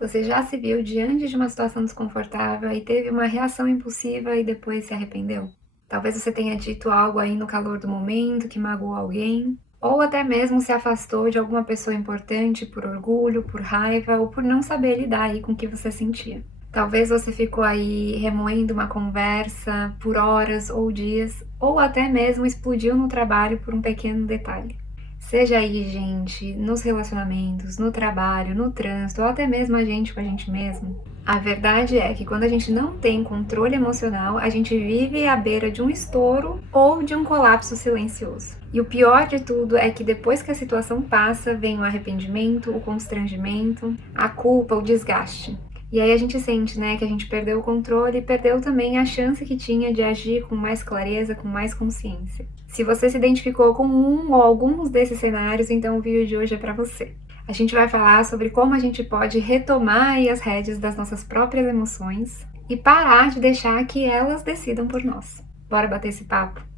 Você já se viu diante de uma situação desconfortável e teve uma reação impulsiva e depois se arrependeu? Talvez você tenha dito algo aí no calor do momento que magoou alguém, ou até mesmo se afastou de alguma pessoa importante por orgulho, por raiva ou por não saber lidar aí com o que você sentia. Talvez você ficou aí remoendo uma conversa por horas ou dias, ou até mesmo explodiu no trabalho por um pequeno detalhe. Seja aí, gente, nos relacionamentos, no trabalho, no trânsito, ou até mesmo a gente com a gente mesmo. A verdade é que quando a gente não tem controle emocional, a gente vive à beira de um estouro ou de um colapso silencioso. E o pior de tudo é que depois que a situação passa, vem o arrependimento, o constrangimento, a culpa, o desgaste. E aí a gente sente, né, que a gente perdeu o controle e perdeu também a chance que tinha de agir com mais clareza, com mais consciência. Se você se identificou com um ou alguns desses cenários, então o vídeo de hoje é para você. A gente vai falar sobre como a gente pode retomar aí as rédeas das nossas próprias emoções e parar de deixar que elas decidam por nós. Bora bater esse papo?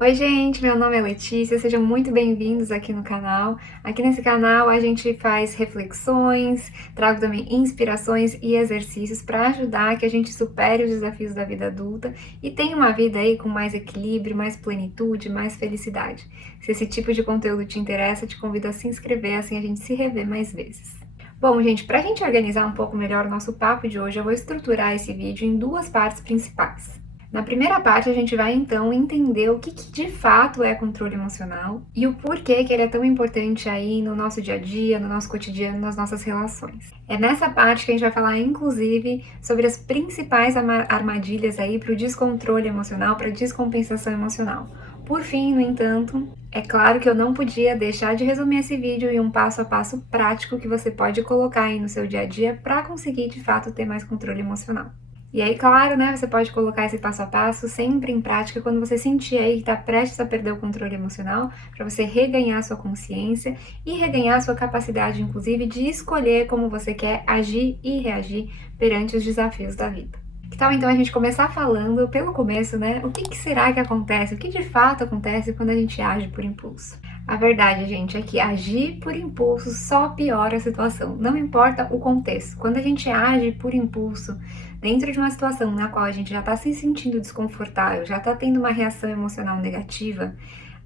Oi, gente, meu nome é Letícia, sejam muito bem-vindos aqui no canal. Aqui nesse canal a gente faz reflexões, trago também inspirações e exercícios para ajudar que a gente supere os desafios da vida adulta e tenha uma vida aí com mais equilíbrio, mais plenitude, mais felicidade. Se esse tipo de conteúdo te interessa, te convido a se inscrever, assim a gente se revê mais vezes. Bom, gente, para a gente organizar um pouco melhor o nosso papo de hoje, eu vou estruturar esse vídeo em duas partes principais. Na primeira parte, a gente vai então entender o que de fato é controle emocional e o porquê que ele é tão importante aí no nosso dia a dia, no nosso cotidiano, nas nossas relações. É nessa parte que a gente vai falar, inclusive, sobre as principais armadilhas aí para o descontrole emocional, para a descompensação emocional. Por fim, no entanto, é claro que eu não podia deixar de resumir esse vídeo em um passo a passo prático que você pode colocar aí no seu dia a dia para conseguir de fato ter mais controle emocional. E aí, claro, né, você pode colocar esse passo a passo sempre em prática quando você sentir aí que está prestes a perder o controle emocional, para você reganhar sua consciência e reganhar sua capacidade, inclusive, de escolher como você quer agir e reagir perante os desafios da vida. Que tal então a gente começar falando pelo começo, né? O que será que acontece? O que de fato acontece quando a gente age por impulso? A verdade, gente, é que agir por impulso só piora a situação, não importa o contexto. Quando a gente age por impulso, dentro de uma situação na qual a gente já está se sentindo desconfortável, já está tendo uma reação emocional negativa,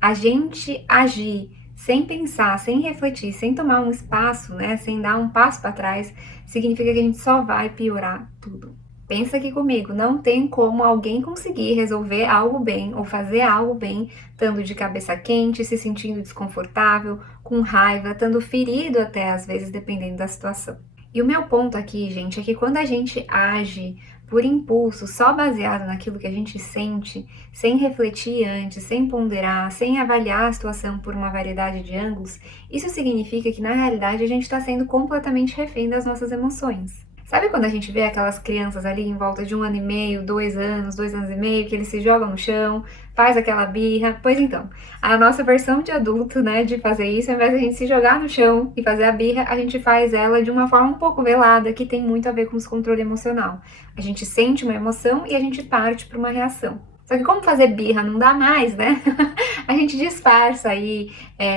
a gente agir sem pensar, sem refletir, sem tomar um espaço, né, sem dar um passo para trás, significa que a gente só vai piorar tudo. Pensa aqui comigo, não tem como alguém conseguir resolver algo bem ou fazer algo bem estando de cabeça quente, se sentindo desconfortável, com raiva, estando ferido até às vezes, dependendo da situação. E o meu ponto aqui, gente, é que quando a gente age por impulso, só baseado naquilo que a gente sente, sem refletir antes, sem ponderar, sem avaliar a situação por uma variedade de ângulos, isso significa que na realidade a gente está sendo completamente refém das nossas emoções. Sabe quando a gente vê aquelas crianças ali em volta de 1 ano e meio, 2 anos e meio, que eles se jogam no chão, faz aquela birra? Pois então, a nossa versão de adulto, né, de fazer isso, ao invés de a gente se jogar no chão e fazer a birra, a gente faz ela de uma forma um pouco velada, que tem muito a ver com o descontrole emocional. A gente sente uma emoção e a gente parte para uma reação. Só que como fazer birra não dá mais, né? A gente disfarça aí,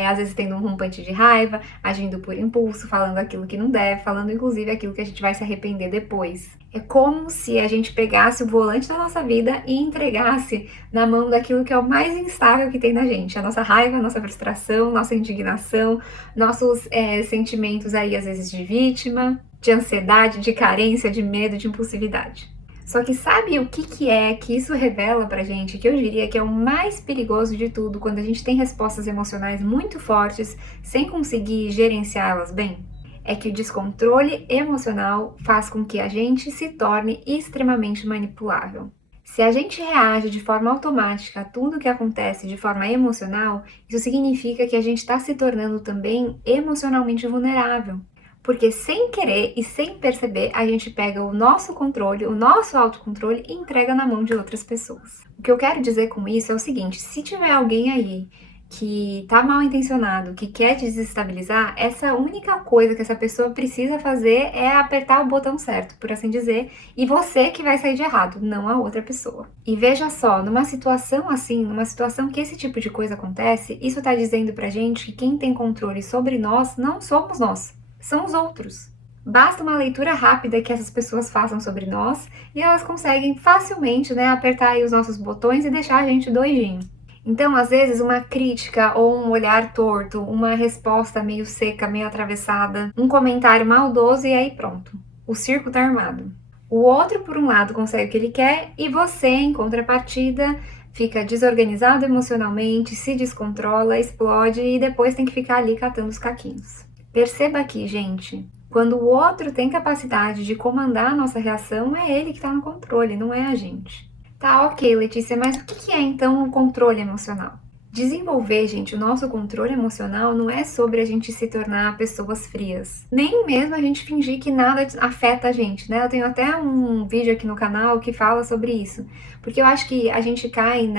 às vezes tendo um rompante de raiva, agindo por impulso, falando aquilo que não deve, falando inclusive aquilo que a gente vai se arrepender depois. É como se a gente pegasse o volante da nossa vida e entregasse na mão daquilo que é o mais instável que tem na gente. A nossa raiva, a nossa frustração, nossa indignação, nossos sentimentos aí, às vezes, de vítima, de ansiedade, de carência, de medo, de impulsividade. Só que sabe o que é que isso revela pra gente? Que eu diria que é o mais perigoso de tudo quando a gente tem respostas emocionais muito fortes sem conseguir gerenciá-las bem? É que o descontrole emocional faz com que a gente se torne extremamente manipulável. Se a gente reage de forma automática a tudo que acontece de forma emocional, isso significa que a gente está se tornando também emocionalmente vulnerável. Porque sem querer e sem perceber, a gente pega o nosso controle, o nosso autocontrole e entrega na mão de outras pessoas. O que eu quero dizer com isso é o seguinte: se tiver alguém aí que tá mal intencionado, que quer te desestabilizar, essa única coisa que essa pessoa precisa fazer é apertar o botão certo, por assim dizer, e você que vai sair de errado, não a outra pessoa. E veja só, numa situação assim, numa situação que esse tipo de coisa acontece, isso tá dizendo pra gente que quem tem controle sobre nós não somos nós, são os outros. Basta uma leitura rápida que essas pessoas façam sobre nós e elas conseguem facilmente, né, apertar aí os nossos botões e deixar a gente doidinho. Então, às vezes, uma crítica ou um olhar torto, uma resposta meio seca, meio atravessada, um comentário maldoso e aí pronto. O circo tá armado. O outro, por um lado, consegue o que ele quer e você, em contrapartida, fica desorganizado emocionalmente, se descontrola, explode e depois tem que ficar ali catando os caquinhos. Perceba aqui, gente, quando o outro tem capacidade de comandar a nossa reação, é ele que está no controle, não é a gente. Tá, ok, Letícia, mas o que é então o controle emocional? Desenvolver, gente, o nosso controle emocional não é sobre a gente se tornar pessoas frias. Nem mesmo a gente fingir que nada afeta a gente, né? Eu tenho até um vídeo aqui no canal que fala sobre isso. Porque eu acho que a gente cai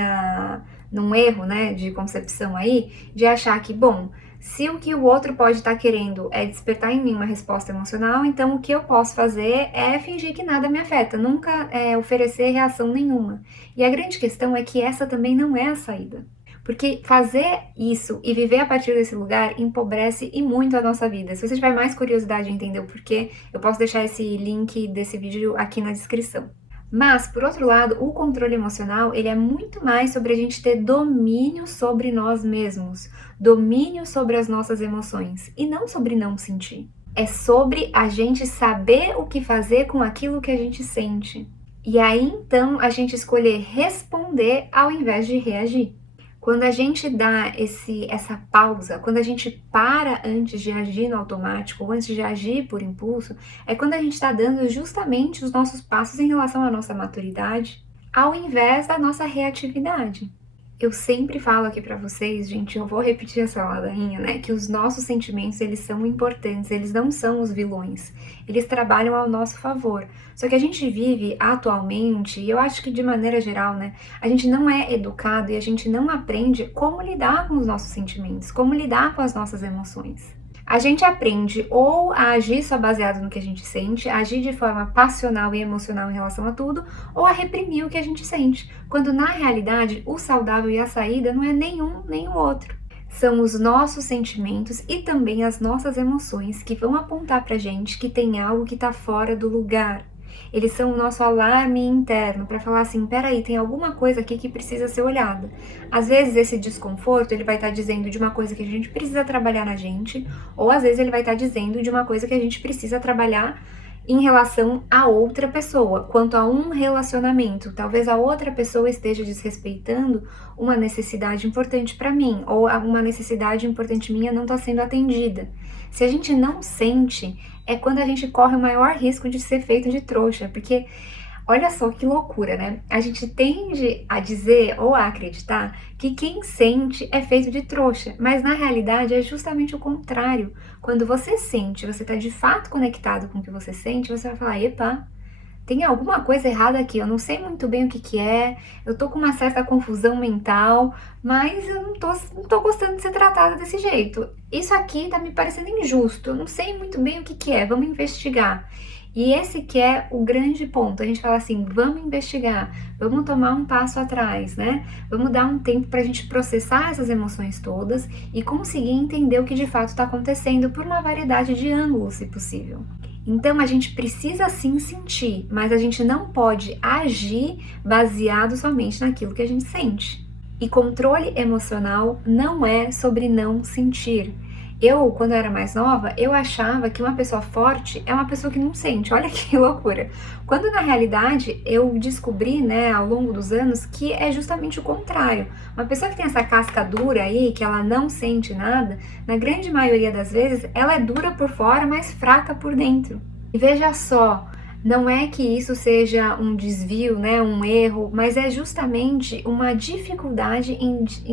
num erro, né, de concepção aí, de achar que, bom, se o que o outro pode estar querendo é despertar em mim uma resposta emocional, então o que eu posso fazer é fingir que nada me afeta, nunca oferecer reação nenhuma. E a grande questão é que essa também não é a saída. Porque fazer isso e viver a partir desse lugar empobrece e muito a nossa vida. Se você tiver mais curiosidade em entender o porquê, eu posso deixar esse link desse vídeo aqui na descrição. Mas, por outro lado, o controle emocional, ele é muito mais sobre a gente ter domínio sobre nós mesmos, domínio sobre as nossas emoções, e não sobre não sentir. É sobre a gente saber o que fazer com aquilo que a gente sente. E aí, então, a gente escolher responder ao invés de reagir. Quando a gente dá essa pausa, quando a gente para antes de agir no automático, ou antes de agir por impulso, é quando a gente está dando justamente os nossos passos em relação à nossa maturidade, ao invés da nossa reatividade. Eu sempre falo aqui pra vocês, gente, eu vou repetir essa ladainha, né, que os nossos sentimentos, eles são importantes, eles não são os vilões, eles trabalham ao nosso favor. Só que a gente vive atualmente, e eu acho que de maneira geral, né, a gente não é educado e a gente não aprende como lidar com os nossos sentimentos, como lidar com as nossas emoções. A gente aprende ou a agir só baseado no que a gente sente, a agir de forma passional e emocional em relação a tudo, ou a reprimir o que a gente sente, quando na realidade o saudável e a saída não é nenhum nem o outro. São os nossos sentimentos e também as nossas emoções que vão apontar pra gente que tem algo que tá fora do lugar. Eles são o nosso alarme interno para falar assim, peraí, tem alguma coisa aqui que precisa ser olhada. Às vezes esse desconforto, ele vai estar dizendo de uma coisa que a gente precisa trabalhar na gente, ou às vezes ele vai estar dizendo de uma coisa que a gente precisa trabalhar em relação a outra pessoa, quanto a um relacionamento. Talvez a outra pessoa esteja desrespeitando uma necessidade importante para mim, ou uma necessidade importante minha não está sendo atendida. Se a gente não sente, é quando a gente corre o maior risco de ser feito de trouxa, porque olha só que loucura, né? A gente tende a dizer ou a acreditar que quem sente é feito de trouxa, mas na realidade é justamente o contrário. Quando você sente, você tá de fato conectado com o que você sente, você vai falar, epa, tem alguma coisa errada aqui, eu não sei muito bem o que que é, eu tô com uma certa confusão mental, mas eu não tô gostando de ser tratada desse jeito. Isso aqui tá me parecendo injusto, eu não sei muito bem o que que é, vamos investigar. E esse que é o grande ponto, a gente fala assim, vamos investigar, vamos tomar um passo atrás, né? Vamos dar um tempo pra gente processar essas emoções todas e conseguir entender o que de fato está acontecendo por uma variedade de ângulos, se possível. Então a gente precisa sim sentir, mas a gente não pode agir baseado somente naquilo que a gente sente. E controle emocional não é sobre não sentir. Eu, quando eu era mais nova, eu achava que uma pessoa forte é uma pessoa que não sente. Olha que loucura. Quando na realidade eu descobri, né, ao longo dos anos, que é justamente o contrário. Uma pessoa que tem essa casca dura aí, que ela não sente nada, na grande maioria das vezes, ela é dura por fora, mas fraca por dentro. E veja só, não é que isso seja um desvio, né, um erro, mas é justamente uma dificuldade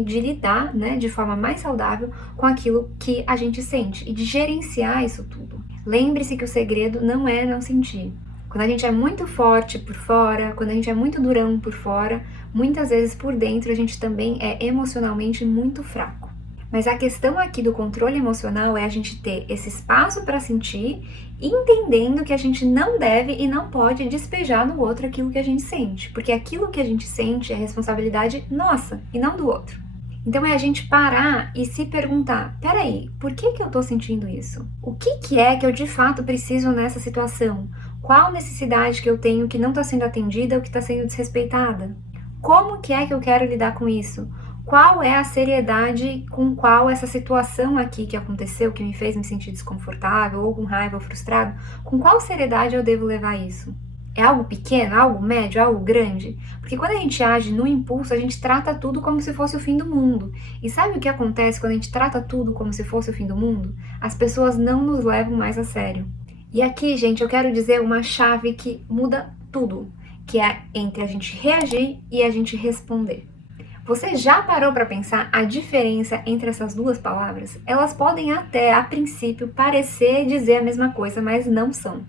de lidar, né, de forma mais saudável com aquilo que a gente sente e de gerenciar isso tudo. Lembre-se que o segredo não é não sentir. Quando a gente é muito forte por fora, quando a gente é muito durão por fora, muitas vezes por dentro a gente também é emocionalmente muito fraco. Mas a questão aqui do controle emocional é a gente ter esse espaço para sentir, entendendo que a gente não deve e não pode despejar no outro aquilo que a gente sente, porque aquilo que a gente sente é responsabilidade nossa e não do outro. Então é a gente parar e se perguntar, peraí, por que eu tô sentindo isso? O que é que eu de fato preciso nessa situação? Qual necessidade que eu tenho que não está sendo atendida ou que está sendo desrespeitada? Como que é que eu quero lidar com isso? Qual é a seriedade com qual essa situação aqui que aconteceu, que me fez me sentir desconfortável, ou com raiva ou frustrado, com qual seriedade eu devo levar isso? É algo pequeno, algo médio, algo grande? Porque quando a gente age no impulso, a gente trata tudo como se fosse o fim do mundo. E sabe o que acontece quando a gente trata tudo como se fosse o fim do mundo? As pessoas não nos levam mais a sério. E aqui, gente, eu quero dizer uma chave que muda tudo, que é entre a gente reagir e a gente responder. Você já parou para pensar a diferença entre essas duas palavras? Elas podem até, a princípio, parecer dizer a mesma coisa, mas não são.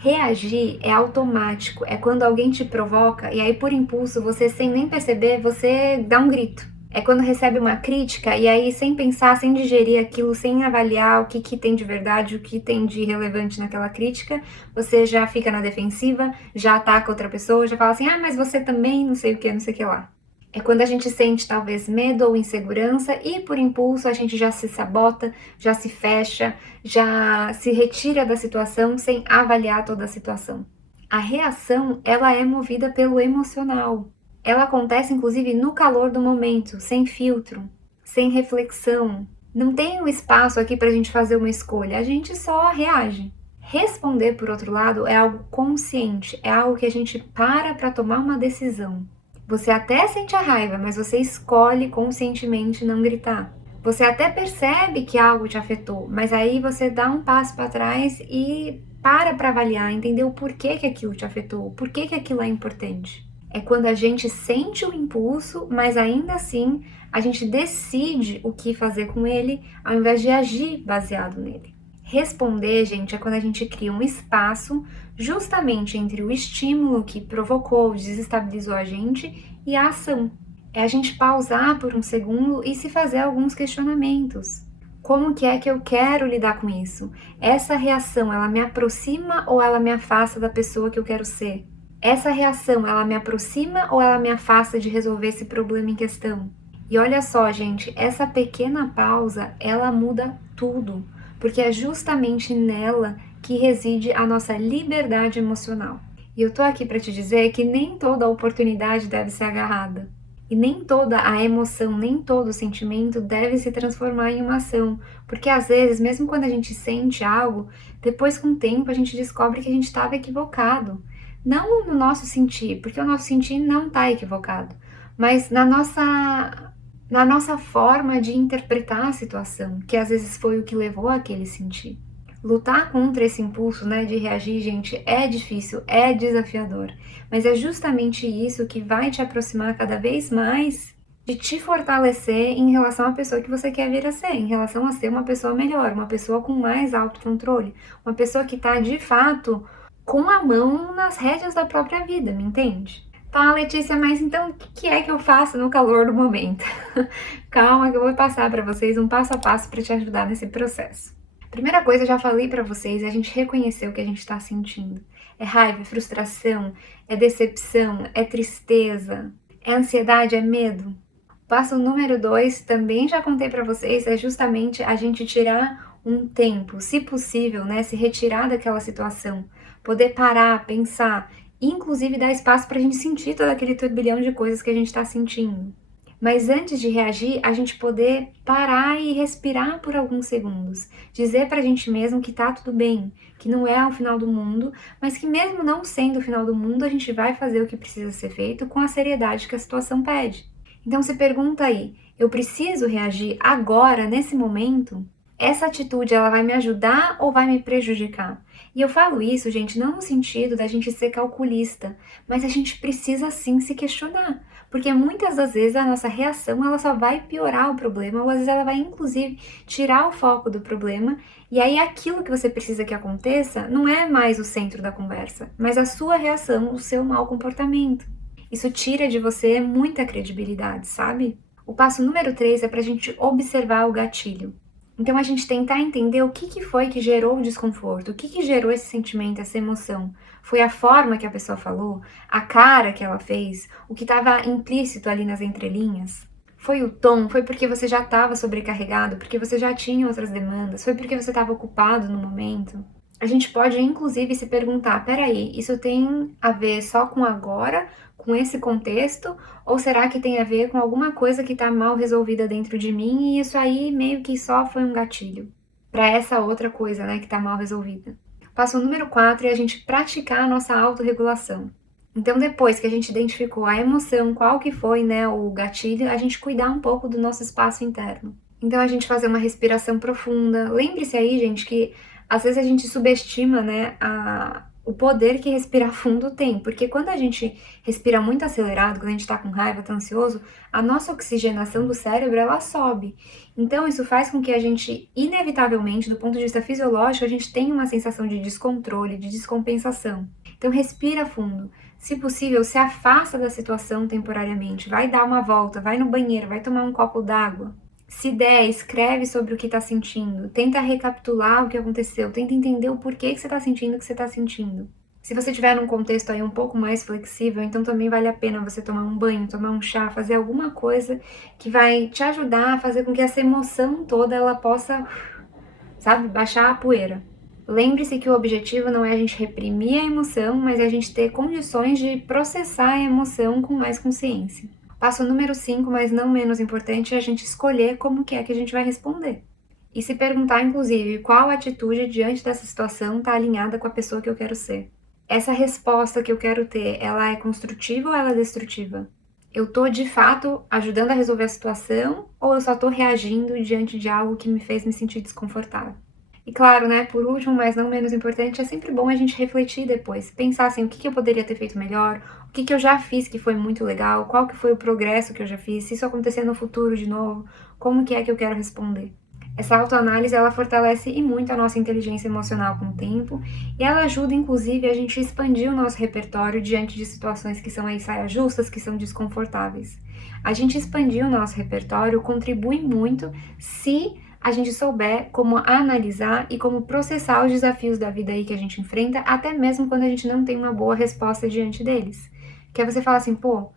Reagir é automático, é quando alguém te provoca e aí por impulso, você sem nem perceber, você dá um grito. É quando recebe uma crítica e aí sem pensar, sem digerir aquilo, sem avaliar o que tem de verdade, o que tem de relevante naquela crítica, você já fica na defensiva, já ataca outra pessoa, já fala assim, ah, mas você também não sei o que, não sei o que lá. É quando a gente sente talvez medo ou insegurança e por impulso a gente já se sabota, já se fecha, já se retira da situação sem avaliar toda a situação. A reação, ela é movida pelo emocional. Ela acontece inclusive no calor do momento, sem filtro, sem reflexão. Não tem um espaço aqui para a gente fazer uma escolha, a gente só reage. Responder, por outro lado, é algo consciente, é algo que a gente para tomar uma decisão. Você até sente a raiva, mas você escolhe conscientemente não gritar. Você até percebe que algo te afetou, mas aí você dá um passo para trás e para avaliar, entender o porquê que aquilo te afetou, o porquê que aquilo é importante. É quando a gente sente o impulso, mas ainda assim a gente decide o que fazer com ele, ao invés de agir baseado nele. Responder, gente, é quando a gente cria um espaço justamente entre o estímulo que provocou, desestabilizou a gente e a ação. É a gente pausar por um segundo e se fazer alguns questionamentos. Como que é que eu quero lidar com isso? Essa reação, ela me aproxima ou ela me afasta da pessoa que eu quero ser? Essa reação, ela me aproxima ou ela me afasta de resolver esse problema em questão? E olha só, gente, essa pequena pausa, ela muda tudo, porque é justamente nela que reside a nossa liberdade emocional. E eu tô aqui para te dizer que nem toda oportunidade deve ser agarrada. E nem toda a emoção, nem todo o sentimento deve se transformar em uma ação. Porque às vezes, mesmo quando a gente sente algo, depois com o tempo a gente descobre que a gente estava equivocado. Não no nosso sentir, porque o nosso sentir não está equivocado, mas na nossa forma de interpretar a situação, que às vezes foi o que levou àquele sentir. Lutar contra esse impulso, né, de reagir, gente, é difícil, é desafiador, mas é justamente isso que vai te aproximar cada vez mais de te fortalecer em relação à pessoa que você quer vir a ser, em relação a ser uma pessoa melhor, uma pessoa com mais autocontrole, uma pessoa que está, de fato, com a mão nas rédeas da própria vida, me entende? Tá, Letícia, mas então o que é que eu faço no calor do momento? Calma que eu vou passar para vocês um passo a passo para te ajudar nesse processo. Primeira coisa, eu já falei para vocês, é a gente reconhecer o que a gente está sentindo. É raiva, é frustração, é decepção, é tristeza, é ansiedade, é medo. Passo número 2, também já contei para vocês, é justamente a gente tirar um tempo, se possível, né, se retirar daquela situação, poder parar, pensar, inclusive dar espaço para a gente sentir todo aquele turbilhão de coisas que a gente está sentindo. Mas antes de reagir, a gente poder parar e respirar por alguns segundos. Dizer pra gente mesmo que tá tudo bem, que não é o final do mundo, mas que mesmo não sendo o final do mundo, a gente vai fazer o que precisa ser feito com a seriedade que a situação pede. Então se pergunta aí, eu preciso reagir agora, nesse momento? Essa atitude, ela vai me ajudar ou vai me prejudicar? E eu falo isso, gente, não no sentido da gente ser calculista, mas a gente precisa sim se questionar. Porque muitas das vezes a nossa reação ela só vai piorar o problema, ou às vezes ela vai inclusive tirar o foco do problema, e aí aquilo que você precisa que aconteça não é mais o centro da conversa, mas a sua reação, o seu mau comportamento. Isso tira de você muita credibilidade, sabe? O passo número 3 é para a gente observar o gatilho. Então, a gente tentar entender o que foi que gerou o desconforto, o que gerou esse sentimento, essa emoção. Foi a forma que a pessoa falou, a cara que ela fez, o que estava implícito ali nas entrelinhas? Foi o tom? Foi porque você já estava sobrecarregado, porque você já tinha outras demandas? Foi porque você estava ocupado no momento? A gente pode, inclusive, se perguntar: peraí, isso tem a ver só com agora, com esse contexto? Ou será que tem a ver com alguma coisa que está mal resolvida dentro de mim e isso aí meio que só foi um gatilho para essa outra coisa, né, que está mal resolvida? Passo número 4 é a gente praticar a nossa autorregulação. Então, depois que a gente identificou a emoção, qual que foi, né, o gatilho, a gente cuidar um pouco do nosso espaço interno. Então, a gente fazer uma respiração profunda. Lembre-se aí, gente, que às vezes a gente subestima, né, o poder que respirar fundo tem, porque quando a gente respira muito acelerado, quando a gente tá com raiva, tá ansioso, a nossa oxigenação do cérebro, ela sobe. Então, isso faz com que a gente, inevitavelmente, do ponto de vista fisiológico, a gente tenha uma sensação de descontrole, de descompensação. Então, respira fundo. Se possível, se afasta da situação temporariamente, vai dar uma volta, vai no banheiro, vai tomar um copo d'água. Se der, escreve sobre o que está sentindo, tenta recapitular o que aconteceu, tenta entender o porquê que você está sentindo o que você está sentindo. Se você estiver num contexto aí um pouco mais flexível, então também vale a pena você tomar um banho, tomar um chá, fazer alguma coisa que vai te ajudar a fazer com que essa emoção toda ela possa, sabe, baixar a poeira. Lembre-se que o objetivo não é a gente reprimir a emoção, mas é a gente ter condições de processar a emoção com mais consciência. Passo número 5, mas não menos importante, é a gente escolher como que é que a gente vai responder. E se perguntar, inclusive, qual atitude diante dessa situação está alinhada com a pessoa que eu quero ser. Essa resposta que eu quero ter, ela é construtiva ou ela é destrutiva? Eu tô, de fato, ajudando a resolver a situação ou eu só tô reagindo diante de algo que me fez me sentir desconfortável? E claro, né, por último, mas não menos importante, é sempre bom a gente refletir depois, pensar assim, o que eu poderia ter feito melhor, o que eu já fiz que foi muito legal, qual que foi o progresso que eu já fiz, se isso acontecer no futuro de novo, como que é que eu quero responder. Essa autoanálise, ela fortalece e muito a nossa inteligência emocional com o tempo, e ela ajuda, inclusive, a gente expandir o nosso repertório diante de situações que são aí saias justas, que são desconfortáveis. A gente expandir o nosso repertório contribui muito se a gente souber como analisar e como processar os desafios da vida aí que a gente enfrenta, até mesmo quando a gente não tem uma boa resposta diante deles. Que é você falar assim, pô,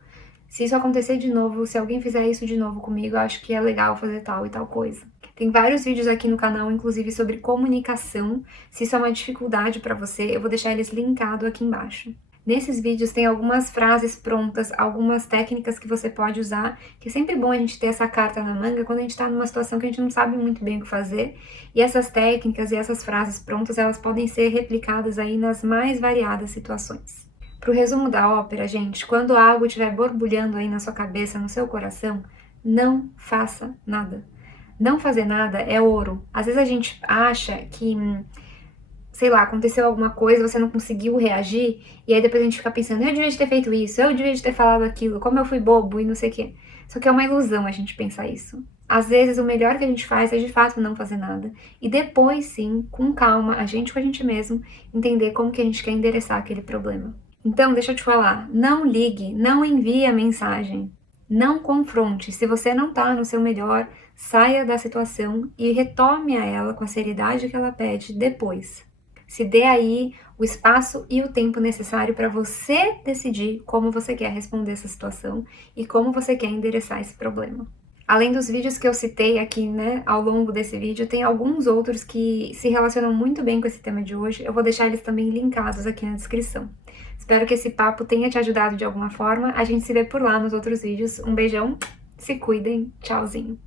se isso acontecer de novo, se alguém fizer isso de novo comigo, eu acho que é legal fazer tal e tal coisa. Tem vários vídeos aqui no canal, inclusive sobre comunicação. Se isso é uma dificuldade para você, eu vou deixar eles linkados aqui embaixo. Nesses vídeos tem algumas frases prontas, algumas técnicas que você pode usar, que é sempre bom a gente ter essa carta na manga quando a gente está numa situação que a gente não sabe muito bem o que fazer. E essas técnicas e essas frases prontas, elas podem ser replicadas aí nas mais variadas situações. Pro resumo da ópera, gente, quando algo estiver borbulhando aí na sua cabeça, no seu coração, não faça nada. Não fazer nada é ouro. Às vezes a gente acha que sei lá, aconteceu alguma coisa, você não conseguiu reagir, e aí depois a gente fica pensando, eu devia de ter feito isso, eu devia de ter falado aquilo, como eu fui bobo e não sei o quê. Só que é uma ilusão a gente pensar isso. Às vezes o melhor que a gente faz é de fato não fazer nada. E depois sim, com calma, a gente com a gente mesmo, entender como que a gente quer endereçar aquele problema. Então, deixa eu te falar, não ligue, não envie a mensagem, não confronte. Se você não tá no seu melhor, saia da situação e retome a ela com a seriedade que ela pede depois. Se dê aí o espaço e o tempo necessário para você decidir como você quer responder essa situação e como você quer endereçar esse problema. Além dos vídeos que eu citei aqui, né, ao longo desse vídeo, tem alguns outros que se relacionam muito bem com esse tema de hoje. Eu vou deixar eles também linkados aqui na descrição. Espero que esse papo tenha te ajudado de alguma forma. A gente se vê por lá nos outros vídeos. Um beijão, se cuidem, tchauzinho!